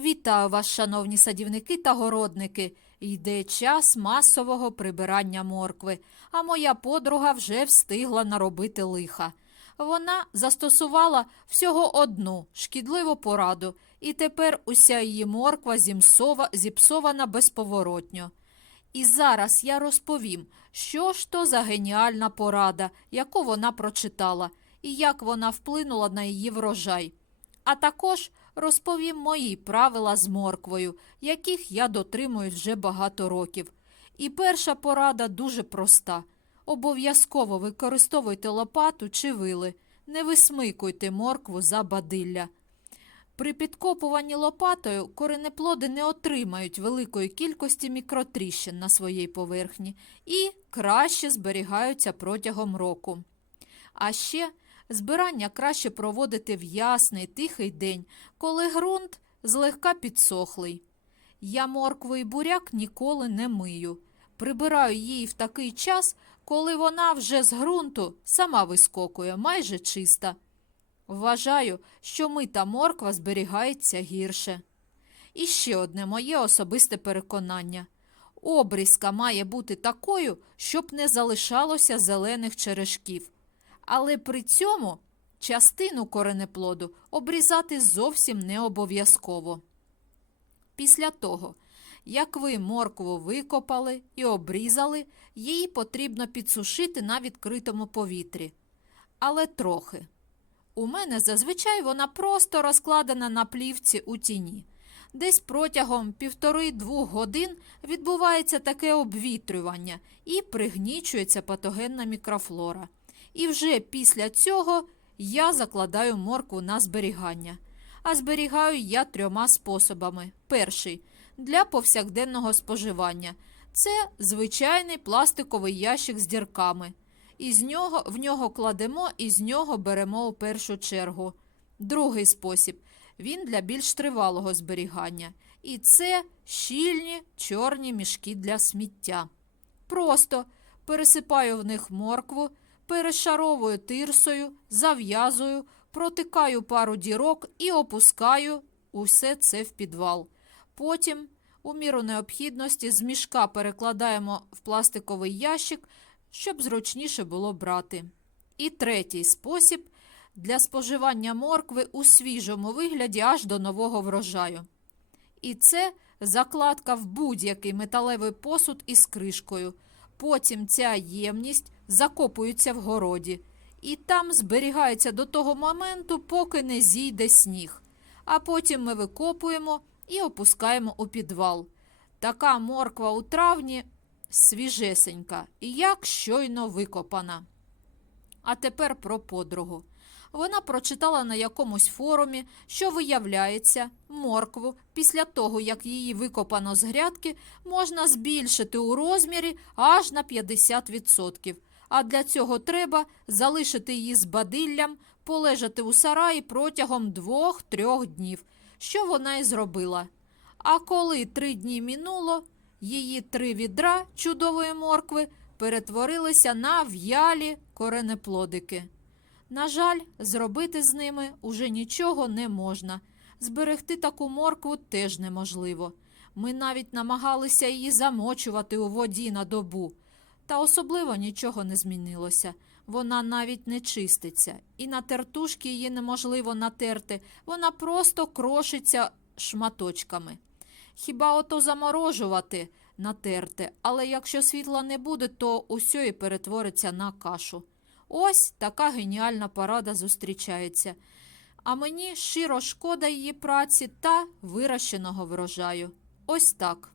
Вітаю вас, шановні садівники та городники. Йде час масового прибирання моркви, а моя подруга вже встигла наробити лиха. Вона застосувала всього одну шкідливу пораду, і тепер уся її морква зімсова, зіпсована безповоротньо. І зараз я розповім, що ж то за геніальна порада, яку вона прочитала, і як вона вплинула на її врожай. А також розповім мої правила з морквою, яких я дотримуюсь вже багато років. І перша порада дуже проста. Обов'язково використовуйте лопату чи вили, не висмикуйте моркву за бадилля. При підкопуванні лопатою коренеплоди не отримають великої кількості мікротріщин на своїй поверхні і краще зберігаються протягом року. А ще збирання краще проводити в ясний тихий день, коли ґрунт злегка підсохлий. Я моркву і буряк ніколи не мию. Прибираю її в такий час, коли вона вже з ґрунту сама вискокує, майже чиста. Вважаю, що мита морква зберігається гірше. І ще одне моє особисте переконання. Обрізка має бути такою, щоб не залишалося зелених черешків. Але при цьому частину коренеплоду обрізати зовсім не обов'язково. Після того, як ви моркву викопали і обрізали, її потрібно підсушити на відкритому повітрі. Але трохи. У мене зазвичай вона просто розкладена на плівці у тіні. Десь протягом півтори-двох годин відбувається таке обвітрювання і пригнічується патогенна мікрофлора. І вже після цього я закладаю моркву на зберігання. А зберігаю я трьома способами. Перший для повсякденного споживання. Це звичайний пластиковий ящик з дірками. Із нього, в нього кладемо і з нього беремо у першу чергу. Другий спосіб він для більш тривалого зберігання. І це щільні чорні мішки для сміття. Просто пересипаю в них моркву, перешаровую тирсою, зав'язую, протикаю пару дірок і опускаю усе це в підвал. Потім, у міру необхідності, з мішка перекладаємо в пластиковий ящик, щоб зручніше було брати. І третій спосіб для споживання моркви у свіжому вигляді аж до нового врожаю. І це закладка в будь-який металевий посуд із кришкою. Потім ця ємність закопується в городі, і там зберігається до того моменту, поки не зійде сніг. А потім ми викопуємо і опускаємо у підвал. Така морква у травні свіжесенька як щойно викопана. А тепер про подругу. Вона прочитала на якомусь форумі, що виявляється, моркву після того, як її викопано з грядки, можна збільшити у розмірі аж на 50%. А для цього треба залишити її з бадиллям, полежати у сараї протягом 2-3 днів, що вона і зробила. А коли три дні минуло, її три відра чудової моркви перетворилися на в'ялі коренеплодики. На жаль, зробити з ними уже нічого не можна. Зберегти таку моркву теж неможливо. Ми навіть намагалися її замочувати у воді на добу. Та особливо нічого не змінилося. Вона навіть не чиститься, і на тертушки її неможливо натерти, вона просто крошиться шматочками. Хіба ото заморожувати натерти, але якщо світла не буде, то і перетвориться на кашу. Ось така геніальна порада зустрічається. А мені щиро шкода її праці та вирощеного врожаю. Ось так.